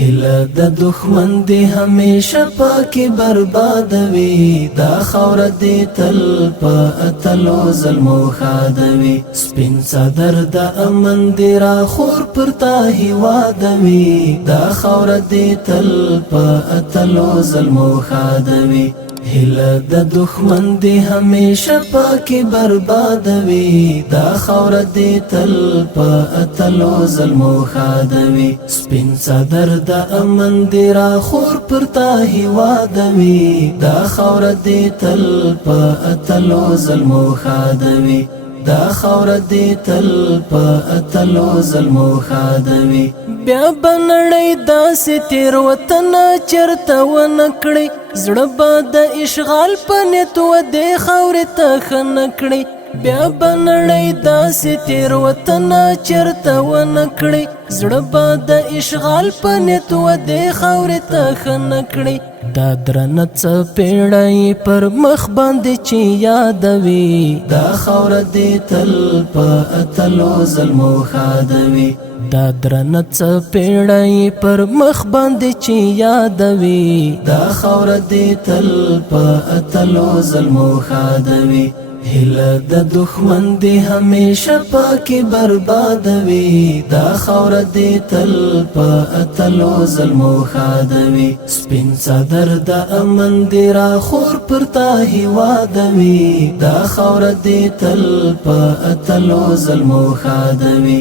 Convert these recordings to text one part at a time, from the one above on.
هله د دښمن دی همیشه پاکی بربادوي دا خاور دی تل په اتلو ظلمو خادوي سپین صدر د امن دی را خور پرتا هیوادوي دا خاور دی تل په اتلو ظلمو خادوي هله د دښمن دی همیشه پاکی بربادوي دا خاور دی تل په اتلو ظلمو خادوي سپین صدر د امن دی را خور پرتا هیوادوي دا خاور دی تل په اتلو ظلمو خادوي دا خاور دی تل په اتلو ظلمو خادوي بیا بنړی داسې تیر وطن چرته ونکړي زړه به د اشغال په نیت و دې خاورې ته ښه نکړي بیا بنړی داسې تیر وطن چرته ونکړي زړه به د اشغال په نیت و دې خاورې ته ښه نکړي دا درنه څه پیړۍ پر مخ باندې چې یادوي دا خاوره دې تل په اتلو ظلمو خادوي دا درنه څه پیړۍ پر مخ باندې چې یادوي دا خاوره دې تل په اتلو ظلمو خادوي هله د دښمن دی همیشه پاکی بربادوي دا خاور دی تل په اتلو ظلمو خادوي سپین صدر د امن دی را خور پرتا هیوادوي دا خاور دی تل په اتلو ظلمو خادوي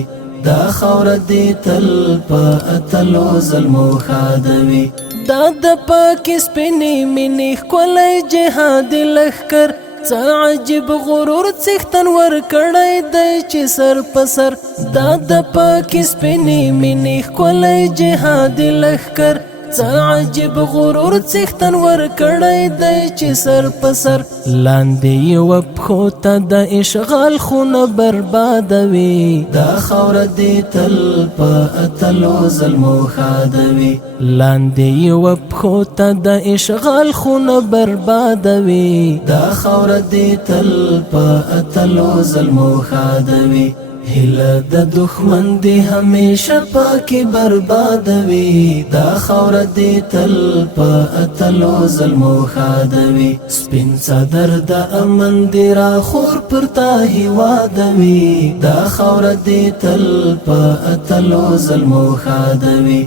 دا خاور دی تل په اتلو ظلمو خادوي دا د پاکی سپینې مینې ښکلی جهاد لښکر څه عجیب غرور څښتن ورکړی دی چې سر په سر دا د پاکې سپینې مینې ښکلی جهادي لښکر څه عجیب غرور څښتن ورکړی دی چې سر په سر لاندې یوه پښو ته د اشغال خونه بربادوي دا خاوره دې تل په اتلو ظلمو خادوي لاندې یوه پښو ته د اشغال خونه بربادوي دا خاوره دې تل په اتلو ظلمو خادوي هله د دښمن دی همیشه پاکی بربادوي دا خاوره دی تل په اتلو ظلمو خادوي سپین صدر د امن دی را خور پرتا هیوادوي دا خاوره دی تل په اتلو ظلمو خادوي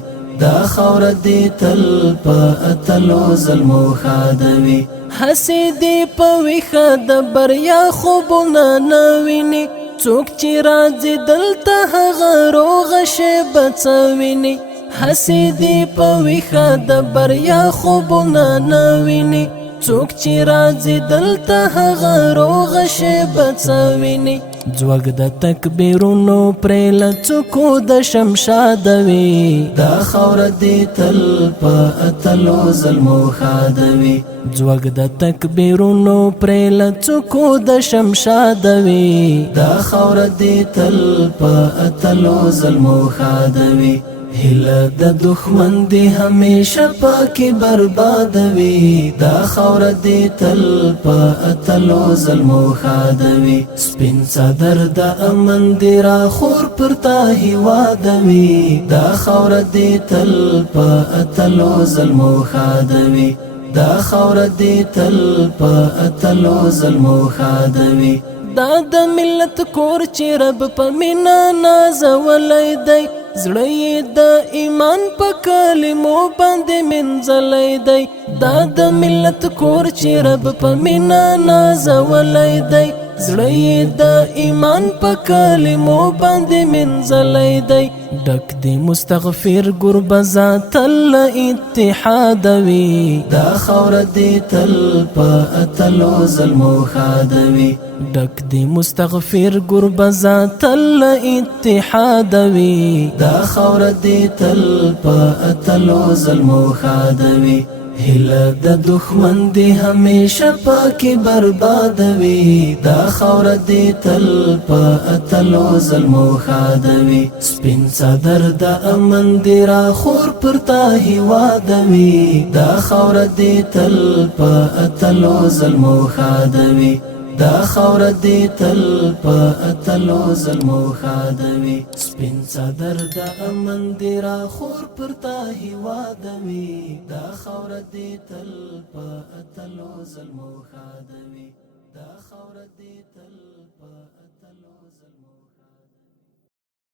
دا خاوره دی تل په اتلو ظلمو خادوي هسې دی په ویښه د بریا خوبونه نه ویني څوک چې راځي دلته هغه روغه شیبه څه ویني هسې دی په ویښه د بریا خوبونه نه ویني څوک چې راځي دلته هغه روغه شیبه څه ویني ځوږ د تکبیرونو پرې له څوکو د شمشادوي دا خاوره دې تل په اتلو ظلمو خادوي ځوږ د تکبیرونو پرې له څوکو د شمشادوي دا خاوره دې تل په اتلو ظلمو خادوي هله د دښمن دی همیشه پاکی بربادوي دا خاوره دی تل په اتلو ظلمو خادوي سپین صدر د امن دی را خور پرتا هیوادوي دا خاوره دی تل په اتلو ظلمو خادوي دا خاوره دی تل په اتلو ظلمو خادوي دا د ملت کور چې رب په مینا نازولی دی زړه یې د ایمان په کلمو باندې منځلی دی دا د ملت کور چې رب په مینا نازولی دی زړه یې د ایمان په کلمو باندې منځلی دی ډک دی مستغفر ګربزا تل اتحادوي دا خاوره دی تل په اتلو ظلمو خادوي ډک دی مستغفر ګربزا تل اتحادوي دا خاوره دی تل په اتلو ظلمو خادوي هله د دښمن دی همیشه پاکی بربادوي دا خاوره دی تل په اتلو ظلمو خادوي سپین صدر د امن دی را خور پرتا هیوادوي دا خاوره دی تل په اتلو ظلمو خادوي دا خاور دې تل په اتلو زلمو خادوي سپین صدر د امن دې را خور پر تا هیوادوي دا خاور دې تل په اتلو زلمو خادوي دا خاور دې تل